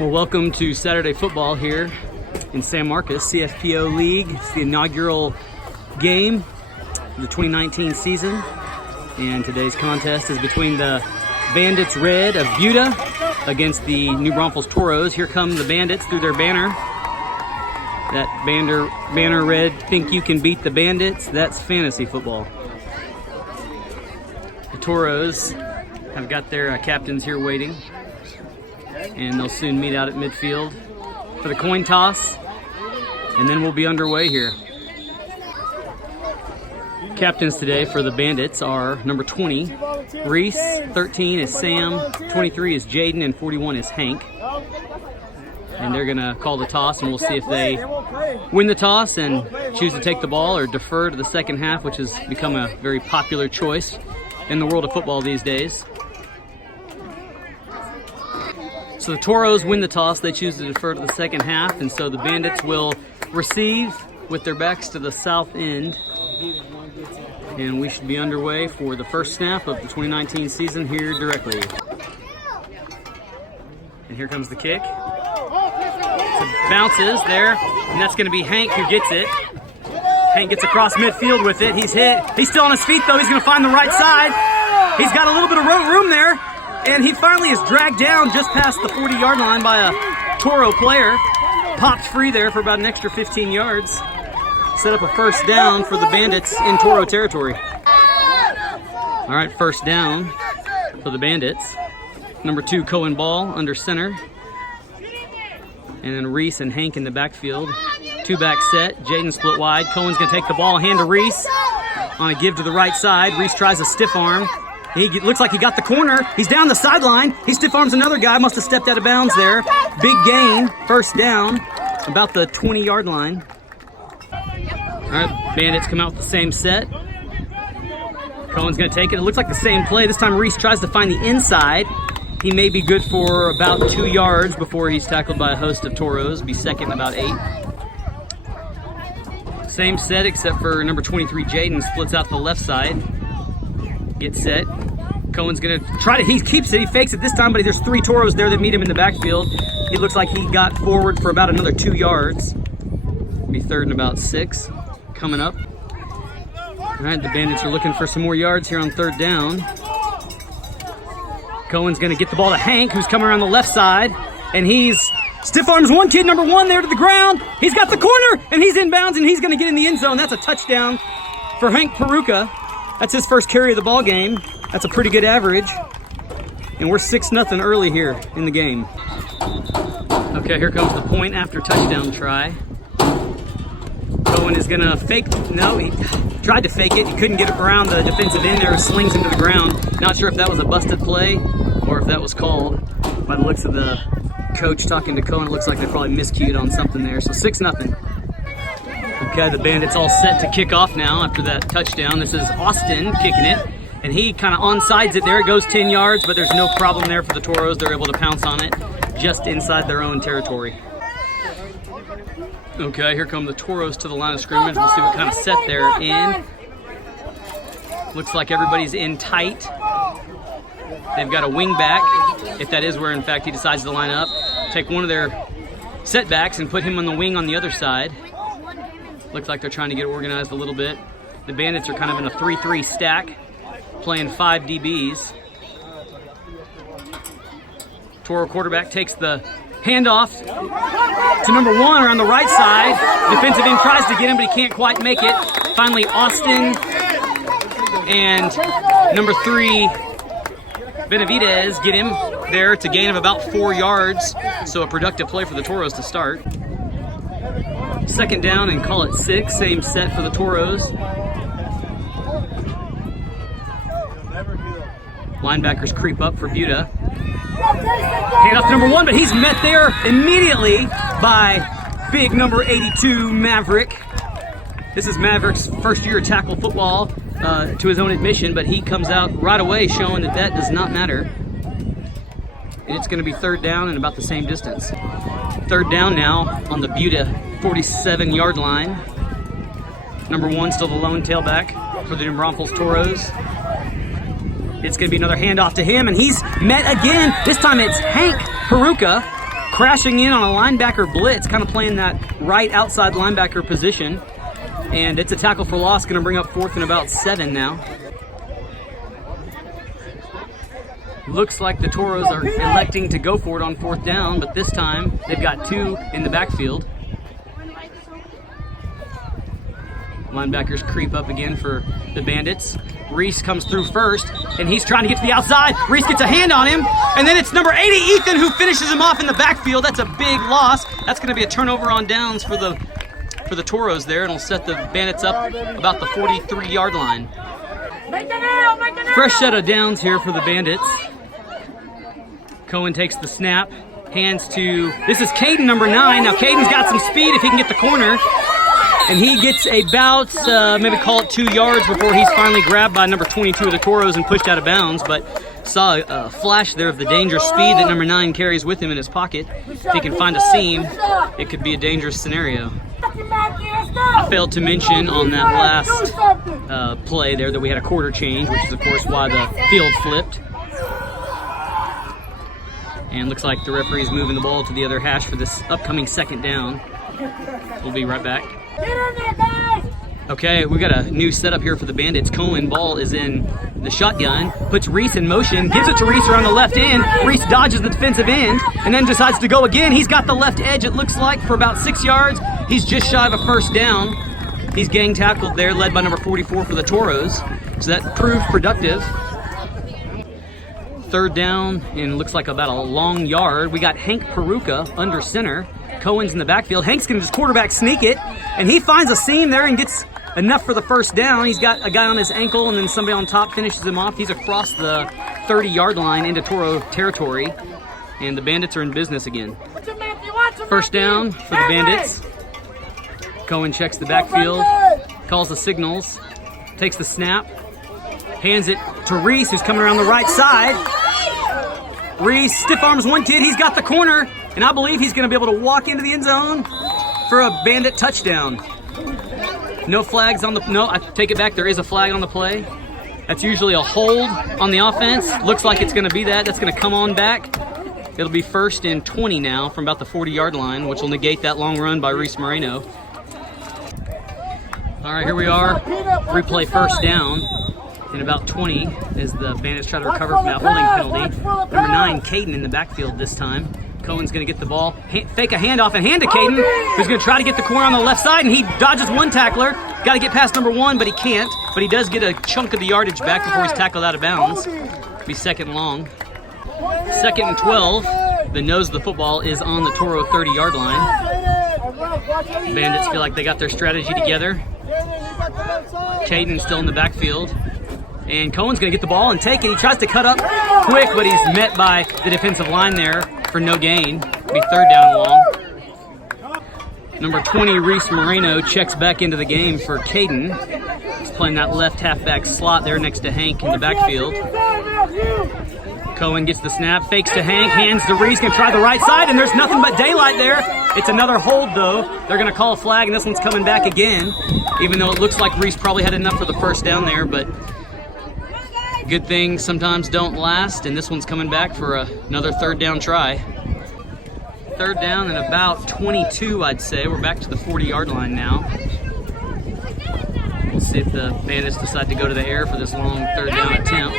Well, welcome to Saturday football here in San Marcos, CFPO League. It's the inaugural game of the 2019 season, and today's contest is between the Bandits Red of Buda against the New Braunfels Toros. Here come the Bandits through their banner. That banner red, think you can beat the Bandits? That's fantasy football. The Toros have got their captains here waiting, and they'll soon meet out at midfield for the coin toss, and then we'll be underway here. Captains today for the Bandits are number 20, Reese, 13 is Sam, 23 is Jaden, and 41 is Hank. And they're gonna call the toss, and we'll see if they win the toss and choose to take the ball or defer to the second half, which has become a very popular choice in the world of football these days. So the Toros win the toss, they choose to defer to the second half, and so the Bandits will receive with their backs to the south end. And we should be underway for the first snap of the 2019 season here directly. And here comes the kick. So it bounces there, and that's going to be Hank who gets it. Hank gets across midfield with it. He's hit. He's still on his feet, though. He's going to find the right side. He's got a little bit of room there. And he finally is dragged down just past the 40-yard line by a Toro player. Popped free there for about an extra 15 yards. Set up a first down for the Bandits in Toro territory. All right, first down for the Bandits. Number 2, Cohen ball under center. And then Reese and Hank in the backfield. 2-back set. Jaden split wide. Cohen's going to take the ball, hand to Reese. On a give to the right side. Reese tries a stiff arm. He looks like he got the corner. He's down the sideline. He stiff arms another guy. Must have stepped out of bounds there. Big gain. First down. About the 20-yard line. All right, Bandits come out with the same set. Cohen's going to take it. It looks like the same play. This time Reese tries to find the inside. He may be good for about 2 yards before he's tackled by a host of Toros. Be second about 8. Same set except for number 23, Jaden, splits out the left side. Gets set. Cohen's going to try to, he keeps it, he fakes it this time, but there's 3 Toros there that meet him in the backfield. He looks like he got forward for about another 2 yards. Be third and about 6 coming up. All right, the Bandits are looking for some more yards here on third down. Cohen's going to get the ball to Hank, who's coming around the left side, and he's stiff arms one kid, number 1, there to the ground. He's got the corner, and he's inbounds, and he's going to get in the end zone. That's a touchdown for Hank Peruka. That's his first carry of the ball game. That's a pretty good average. And we're 6-0 early here in the game. Okay, here comes the point after touchdown try. Cohen is gonna fake, no, he tried to fake it. He couldn't get it around the defensive end there, slings into the ground. Not sure if that was a busted play or if that was called. By the looks of the coach talking to Cohen, it looks like they probably miscued on something there. So 6-0. Okay, the Bandits all set to kick off now after that touchdown. This is Austin kicking it, and he kind of onsides it there. It goes 10 yards, but there's no problem there for the Toros. They're able to pounce on it just inside their own territory. Okay, here come the Toros to the line of scrimmage. We'll see what kind of set they're in. Looks like everybody's in tight. They've got a wing back, if that is where, in fact, he decides to line up. Take one of their setbacks and put him on the wing on the other side. Looks like they're trying to get organized a little bit. The Bandits are kind of in a 3-3 stack, playing 5 DBs. Toro quarterback takes the handoff to number 1 around the right side. Defensive end tries to get him, but he can't quite make it. Finally, Austin and number 3, Benavidez, get him there to gain of about 4 yards. So a productive play for the Toros to start. Second down and call it 6. Same set for the Toros. Linebackers creep up for Buda. Hand off to number 1, but he's met there immediately by big number 82, Maverick. This is Maverick's first year of tackle football, to his own admission, but he comes out right away showing that that does not matter. And it's going to be third down and about the same distance. Third down now on the Buda 47-yard line. Number 1 still the lone tailback for the New Braunfels Toros. It's going to be another handoff to him, and he's met again. This time it's Hank Peruka crashing in on a linebacker blitz, kind of playing that right outside linebacker position. And it's a tackle for loss, going to bring up 4th and about 7 now. Looks like the Toros are electing to go for it on 4th down, but this time they've got 2 in the backfield. Linebackers creep up again for the Bandits. Reese comes through first, and he's trying to get to the outside. Reese gets a hand on him, and then it's number 80, Ethan, who finishes him off in the backfield. That's a big loss. That's going to be a turnover on downs for the Toros there, and it'll set the Bandits up about the 43-yard line. Fresh set of downs here for the Bandits. Cohen takes the snap, hands to, this is Caden, number 9. Now Caden's got some speed if he can get the corner. And he gets about, maybe call it 2 yards before he's finally grabbed by number 22 of the Toros and pushed out of bounds. But saw a flash there of the dangerous speed that number 9 carries with him in his pocket. If he can find a seam, it could be a dangerous scenario. I failed to mention on that last play there that we had a quarter change, which is of course why the field flipped. And looks like the referee's moving the ball to the other hash for this upcoming 2nd down. We'll be right back. Okay, we got a new setup here for the Bandits. Cohen, ball is in the shotgun, puts Reese in motion, gives it to Reese around the left end. Reese dodges the defensive end and then decides to go again. He's got the left edge, it looks like, for about 6 yards. He's just shy of a 1st down. He's gang tackled there, led by number 44 for the Toros. So that proved productive. 3rd down, and looks like about a long yard. We got Hank Peruka under center. Cohen's in the backfield. Hank's going to just quarterback sneak it, and he finds a seam there and gets enough for the 1st down. He's got a guy on his ankle, and then somebody on top finishes him off. He's across the 30-yard line into Toro territory, and the Bandits are in business again. 1st down for the Bandits. Cohen checks the backfield, calls the signals, takes the snap, hands it to Reese, who's coming around the right side. Reese stiff arms one kid. He's got the corner, and I believe he's going to be able to walk into the end zone for a Bandit touchdown. No flags on the, no, I take it back. There is a flag on the play. That's usually a hold on the offense. Looks like it's going to be that. That's going to come on back. It'll be 1st and 20 now from about the 40-yard line, which will negate that long run by Reese Moreno. All right, here we are. Replay 1st down. In about 20 as the Bandits try to recover from that holding penalty. Number 9, Caden, in the backfield this time. Cohen's going to get the ball, fake a handoff and hand to Caden, who's going to try to get the corner on the left side, and he dodges one tackler. Got to get past number 1, but he can't. But he does get a chunk of the yardage back before he's tackled out of bounds. Be 2nd long. 2nd and 12. The nose of the football is on the Toro 30-yard line. Bandits feel like they got their strategy together. Caden's still in the backfield. And Cohen's going to get the ball and take it. He tries to cut up quick, but he's met by the defensive line there for no gain. It'll be 3rd down long. Number 20, Reese Moreno, checks back into the game for Caden. He's playing that left halfback slot there next to Hank in the backfield. Cohen gets the snap, fakes to Hank, hands to Reese, going to try the right side, and there's nothing but daylight there. It's another hold, though. They're going to call a flag, and this one's coming back again, even though it looks like Reese probably had enough for the 1st down there, but good things sometimes don't last, and this one's coming back for another 3rd down try. 3rd down and about 22, I'd say. We're back to the 40-yard line now. We'll see if the Bandits decide to go to the air for this long 3rd down attempt.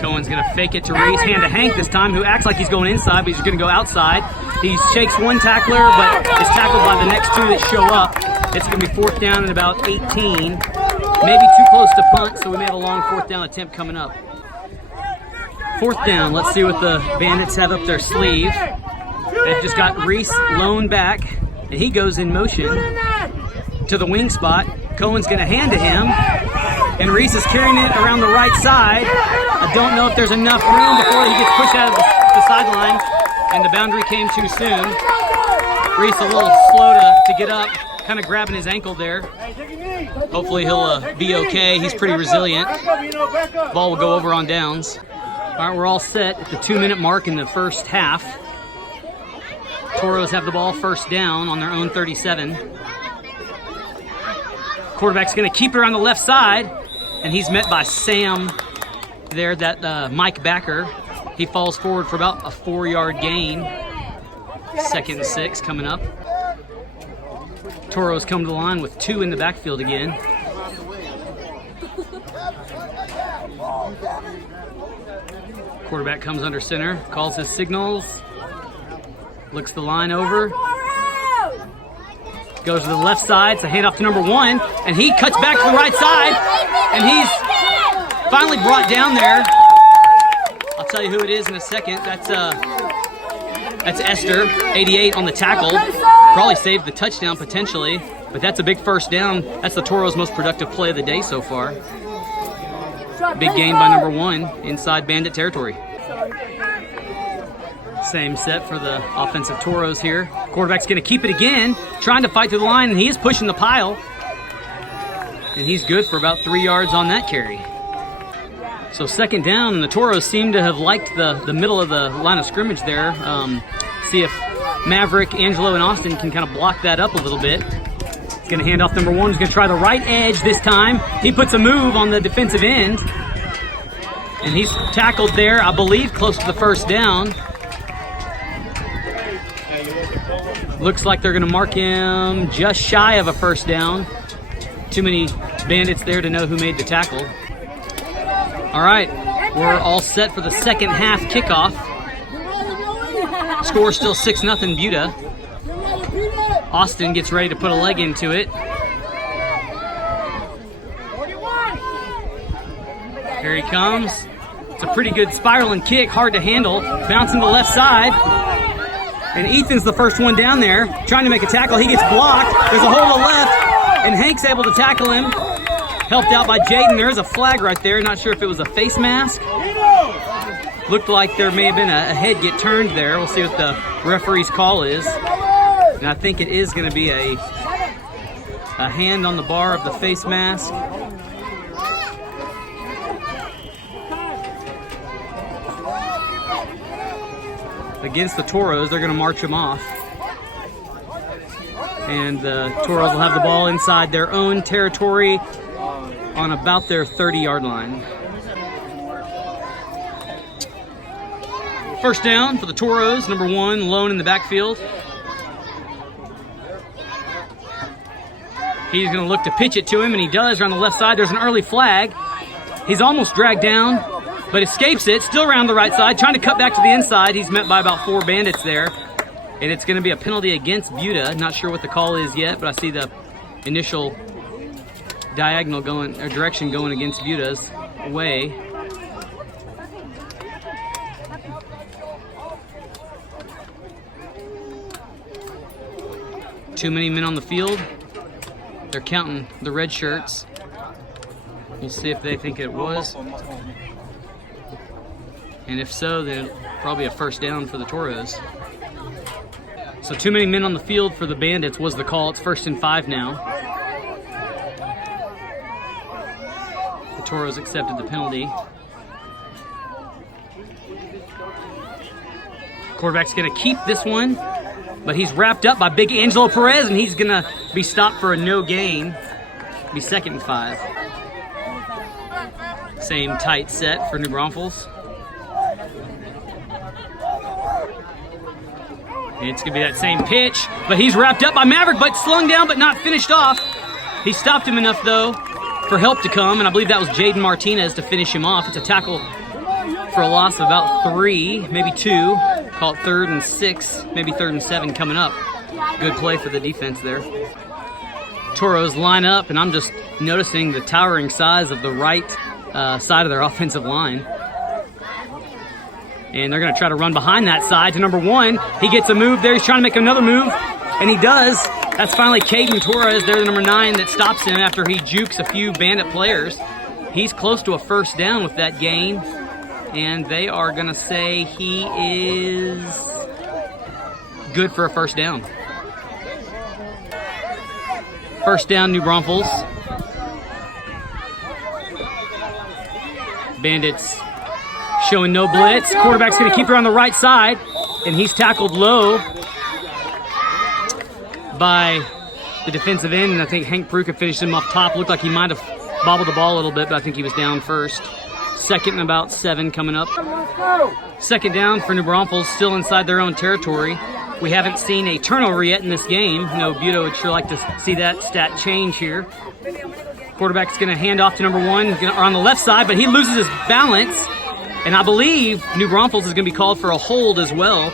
Cohen's going to fake it to Reese, hand to Hank this time, who acts like he's going inside, but he's going to go outside. He shakes one tackler, but is tackled by the next 2 that show up. It's going to be 4th down and about 18. Maybe too close to punt, so we may have a long 4th down attempt coming up. 4th down, let's see what the Bandits have up their sleeve. They've just got Reese lone back, and he goes in motion to the wing spot. Cohen's going to hand to him, and Reese is carrying it around the right side. I don't know if there's enough room before he gets pushed out of the sideline, and the boundary came too soon. Reese a little slow to get up, kind of grabbing his ankle there. Hopefully he'll be okay. He's pretty resilient. Ball will go over on downs. All right, we're all set at the 2-minute mark in the 1st half. Toros have the ball 1st down on their own 37. Quarterback's going to keep it around the left side, and he's met by Sam, there, that Mike Backer. He falls forward for about a 4-yard gain. 2nd and 6 coming up. Toros come to the line with 2 in the backfield again. Quarterback comes under center, calls his signals, looks the line over, goes to the left side, so handoff to number 1, and he cuts back to the right side, and he's finally brought down there. I'll tell you who it is in a second. That's Esther, 88 on the tackle. Probably saved the touchdown potentially, but that's a big first down. That's the Toros' most productive play of the day so far. Big gain by number 1 inside Bandit territory. Same set for the offensive Toros here. Quarterback's going to keep it again, trying to fight through the line, and he is pushing the pile. And he's good for about 3 yards on that carry. So 2nd down, and the Toros seem to have liked the middle of the line of scrimmage there. See if Maverick, Angelo, and Austin can kind of block that up a little bit. He's going to hand off number 1. He's going to try the right edge this time. He puts a move on the defensive end. And he's tackled there, I believe, close to the first down. Looks like they're going to mark him just shy of a first down. Too many Bandits there to know who made the tackle. All right, we're all set for the second half kickoff. Score still 6-0 Buda. Austin gets ready to put a leg into it. Here he comes. It's a pretty good spiraling kick, hard to handle. Bouncing to the left side. And Ethan's the first one down there, trying to make a tackle. He gets blocked. There's a hole to the left, and Hank's able to tackle him. Helped out by Jaden. There's a flag right there. Not sure if it was a face mask. Looked like there may have been a head get turned there. We'll see what the referee's call is. And I think it is going to be a hand on the bar of the face mask. Against the Toros, they're going to march him off. And the Toros will have the ball inside their own territory on about their 30-yard line. First down for the Toros, number 1, lone in the backfield. He's going to look to pitch it to him, and he does around the left side. There's an early flag. He's almost dragged down, but escapes it, still around the right side, trying to cut back to the inside. He's met by about 4 Bandits there, and it's going to be a penalty against Buda. Not sure what the call is yet, but I see the initial diagonal going, or direction going against Buda's way. Too many men on the field. They're counting the red shirts. We'll see if they think it was. And if so, then probably a first down for the Toros. So too many men on the field for the Bandits was the call. It's 1st and 5 now. The Toros accepted the penalty. Quarterback's going to keep this one, but he's wrapped up by big Angelo Perez, and he's going to be stopped for a no gain. Be 2nd and 5. Same tight set for New Braunfels. It's going to be that same pitch, but he's wrapped up by Maverick, but slung down but not finished off. He stopped him enough, though, for help to come, and I believe that was Jaden Martinez to finish him off. It's a tackle for a loss of about 3, maybe 2. Call it 3rd and 6, maybe 3rd and 7 coming up. Good play for the defense there. Toros line up, and I'm just noticing the towering size of the right side of their offensive line. And they're going to try to run behind that side to number 1. He gets a move there. He's trying to make another move, and he does. That's finally Caden Torres there, the number 9, that stops him after he jukes a few Bandit players. He's close to a first down with that gain, and they are going to say he is good for a first down. First down, New Braunfels. Bandits showing no blitz. Quarterback's going to keep her on the right side, and he's tackled low by the defensive end, and I think Hank Pruka finished him off top. Looked like he might have bobbled the ball a little bit, but I think he was down first. 2nd and about 7 coming up. 2nd down for New Braunfels, still inside their own territory. We haven't seen a turnover yet in this game. No, Buda would sure like to see that stat change here. Quarterback's going to hand off to number 1 on the left side, but he loses his balance. And I believe New Braunfels is going to be called for a hold as well.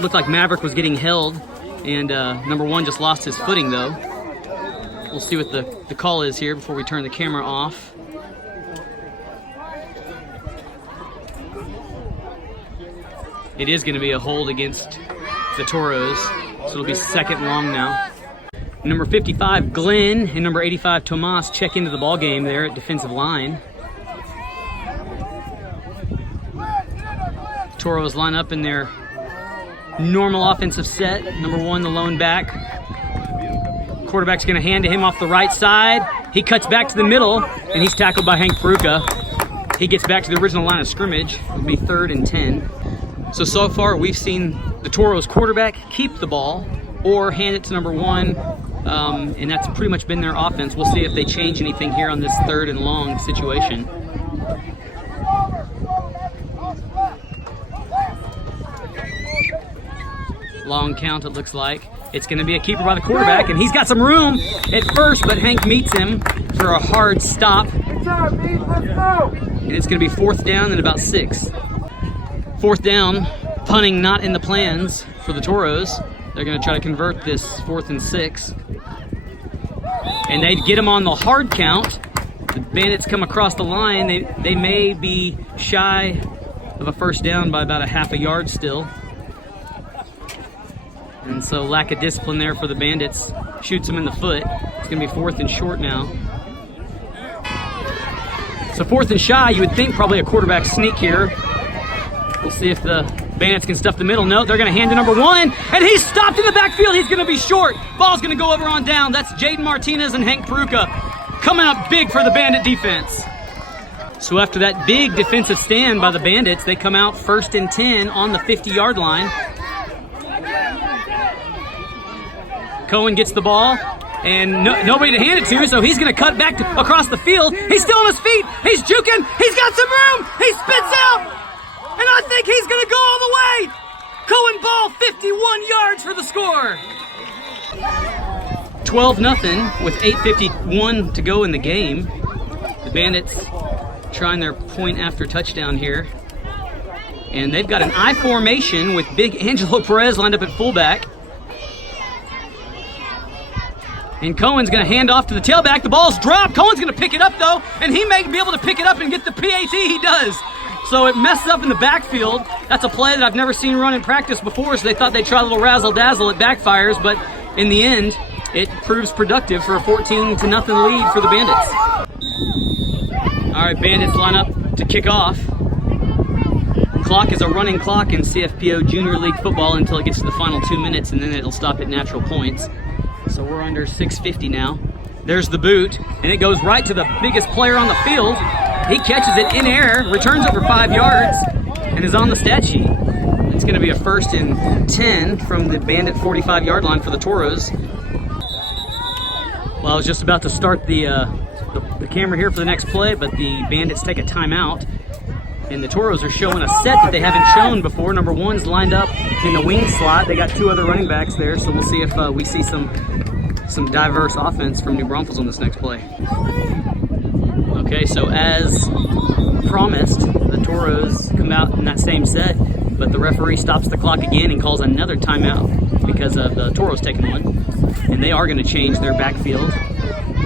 Looked like Maverick was getting held, and number 1 just lost his footing though. We'll see what the call is here before we turn the camera off. It is going to be a hold against the Toros, so it'll be 2nd and long now. Number 55, Glenn, and number 85, Tomas, check into the ball game there at defensive line. Toros line up in their normal offensive set. Number 1, the lone back. Quarterback's going to hand to him off the right side. He cuts back to the middle, and he's tackled by Hank Peruka. He gets back to the original line of scrimmage. It'll be 3rd and 10. So far we've seen the Toros quarterback keep the ball or hand it to number 1, and that's pretty much been their offense. We'll see if they change anything here on this 3rd and long situation. Long count, it looks like. It's going to be a keeper by the quarterback, and he's got some room at first, but Hank meets him for a hard stop. And it's going to be 4th down and about 6. 4th down, punting not in the plans for the Toros. They're going to try to convert this 4th and 6. And they get him on the hard count. The Bandits come across the line. They may be shy of a 1st down by about a half a yard still. And so lack of discipline there for the Bandits shoots him in the foot. It's going to be 4th and short now. So 4th and shy, you would think probably a quarterback sneak here. We'll see if the Bandits can stuff the middle. No, they're going to hand to number 1, and he's stopped in the backfield. He's going to be short. Ball's going to go over on down. That's Jaden Martinez and Hank Peruka coming up big for the Bandit defense. So after that big defensive stand by the Bandits, they come out 1st and 10 on the 50-yard line. Cohen gets the ball, and nobody to hand it to, so he's going to cut back across the field. He's still on his feet. He's juking. He's got some room. He spits out. And I think he's going to go all the way. Cohen ball, 51 yards for the score. 12-0 with 8:51 to go in the game. The Bandits trying their point after touchdown here. And they've got an I formation with big Angelo Perez lined up at fullback. And Cohen's going to hand off to the tailback. The ball's dropped. Cohen's going to pick it up, though, and he may be able to pick it up and get the PAT. He does. So it messes up in the backfield. That's a play that I've never seen run in practice before, so they thought they'd try a little razzle-dazzle. It backfires, but in the end, it proves productive for a 14-0 lead for the Bandits. All right, Bandits line up to kick off. Clock is a running clock in CFPO Junior League football until it gets to the final 2 minutes, and then it'll stop at natural points. So we're under 6:50 now. There's the boot, and it goes right to the biggest player on the field. He catches it in air, returns it for 5 yards, and is on the stat sheet. It's going to be a 1st and 10 from the Bandit 45-yard line for the Toros. Well, I was just about to start the camera here for the next play, but the Bandits take a timeout. And the Toros are showing a set that they haven't shown before. Number 1's lined up in the wing slot. They got 2 other running backs there, so we'll see if we see some diverse offense from New Braunfels on this next play. Okay, so as promised, the Toros come out in that same set, but the referee stops the clock again and calls another timeout because of the Toros taking one. And they are going to change their backfield.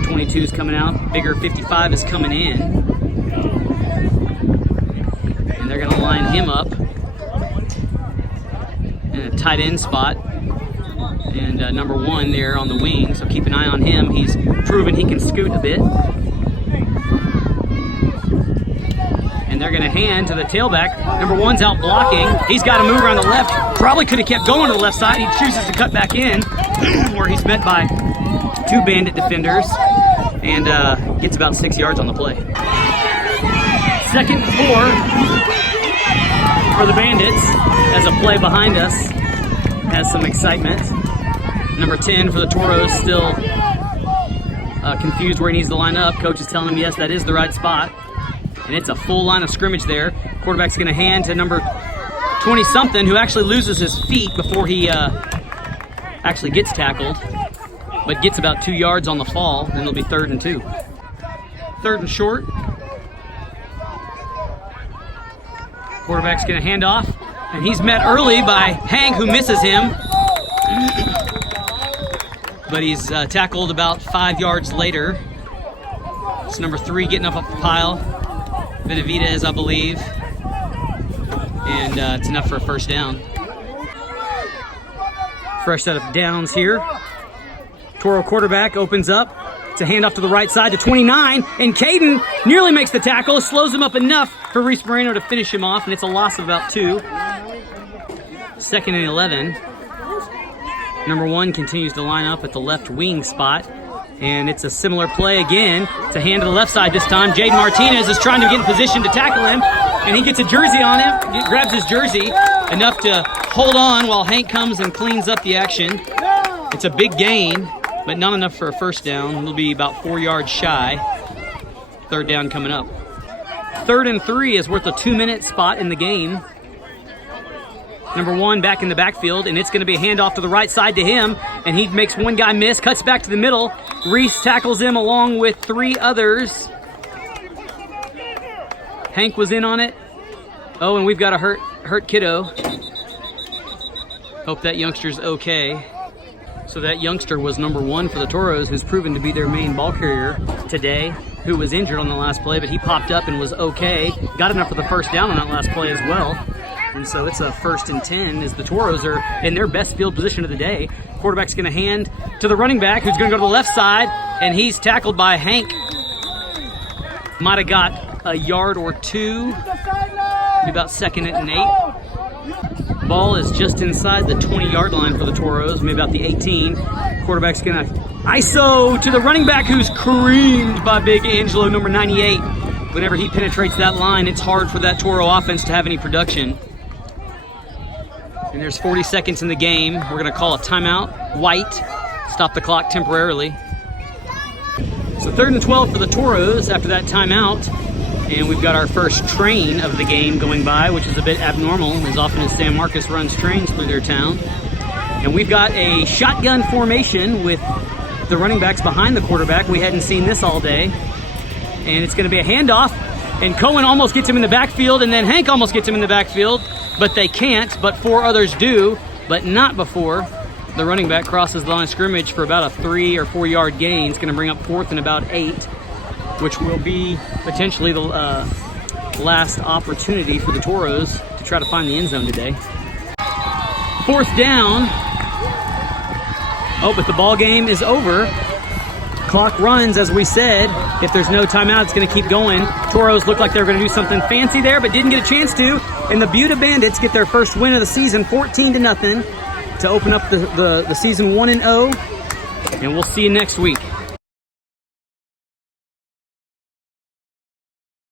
22 is coming out, bigger 55 is coming in. And they're going to line him up in a tight end spot. And number 1 there on the wing, so keep an eye on him. He's proven he can scoot a bit. And they're going to hand to the tailback. Number 1's out blocking. He's got to move around the left. Probably could have kept going to the left side. He chooses to cut back in, where he's met by 2 Bandit defenders and gets about 6 yards on the play. 2nd and 4 for the Bandits as a play behind us has some excitement. Number 10 for the Toros still confused where he needs to line up. Coach is telling him, yes, that is the right spot. and it's a full line of scrimmage there. Quarterback's going to hand to number 20-something, who actually loses his feet before he actually gets tackled, but gets about 2 yards on the fall, and it'll be 3rd and 2. 3rd and short. Quarterback's going to hand off, and he's met early by Hank, who misses him. But he's tackled about 5 yards later. It's number 3 getting up off the pile. Benavidez, I believe. And it's enough for a first down. Fresh set of downs here. Toro quarterback opens up. It's a handoff to the right side to 29. And Caden nearly makes the tackle. Slows him up enough for Reese Moreno to finish him off. And it's a loss of about 2. 2nd and 11. Number 1 continues to line up at the left wing spot. And it's a similar play again. It's a hand to the left side this time. Jaden Martinez is trying to get in position to tackle him. And he gets a jersey on him. He grabs his jersey enough to hold on while Hank comes and cleans up the action. It's a big gain, but not enough for a first down. It'll be about 4 yards shy. 3rd down coming up. 3rd and 3 is worth a 2-minute spot in the game. Number 1 back in the backfield, and it's going to be a handoff to the right side to him, and he makes one guy miss, cuts back to the middle. Reese tackles him along with 3 others. Hank was in on it. Oh, and we've got a hurt kiddo. Hope that youngster's okay. So that youngster was number 1 for the Toros, who's proven to be their main ball carrier today, who was injured on the last play, but he popped up and was okay. Got enough for the first down on that last play as well. And so it's a 1st and 10 as the Toros are in their best field position of the day. Quarterback's going to hand to the running back, who's going to go to the left side, and he's tackled by Hank. Might have got a yard or 2. Be about 2nd and 8. Ball is just inside the 20-yard line for the Toros, maybe about the 18. Quarterback's going to ISO to the running back, who's creamed by big Angelo, number 98. Whenever he penetrates that line, it's hard for that Toro offense to have any production. And there's 40 seconds in the game. We're going to call a timeout. White, stop the clock temporarily. So 3rd and 12 for the Toros after that timeout. And we've got our first train of the game going by, which is a bit abnormal, as often as San Marcos runs trains through their town. And we've got a shotgun formation with the running backs behind the quarterback. We hadn't seen this all day. And it's going to be a handoff. And Cohen almost gets him in the backfield, and then Hank almost gets him in the backfield. But they can't, but 4 others do, but not before the running back crosses the line of scrimmage for about a 3 or 4 yard gain. It's going to bring up 4th and about 8, which will be potentially the last opportunity for the Toros to try to find the end zone today. 4th down. Oh, but the ball game is over. Clock runs, as we said. If there's no timeout, it's going to keep going. Toros looked like they were going to do something fancy there, but didn't get a chance to. And the Buda Bandits get their first win of the season, 14-0, to open up the season 1-0. And we'll see you next week.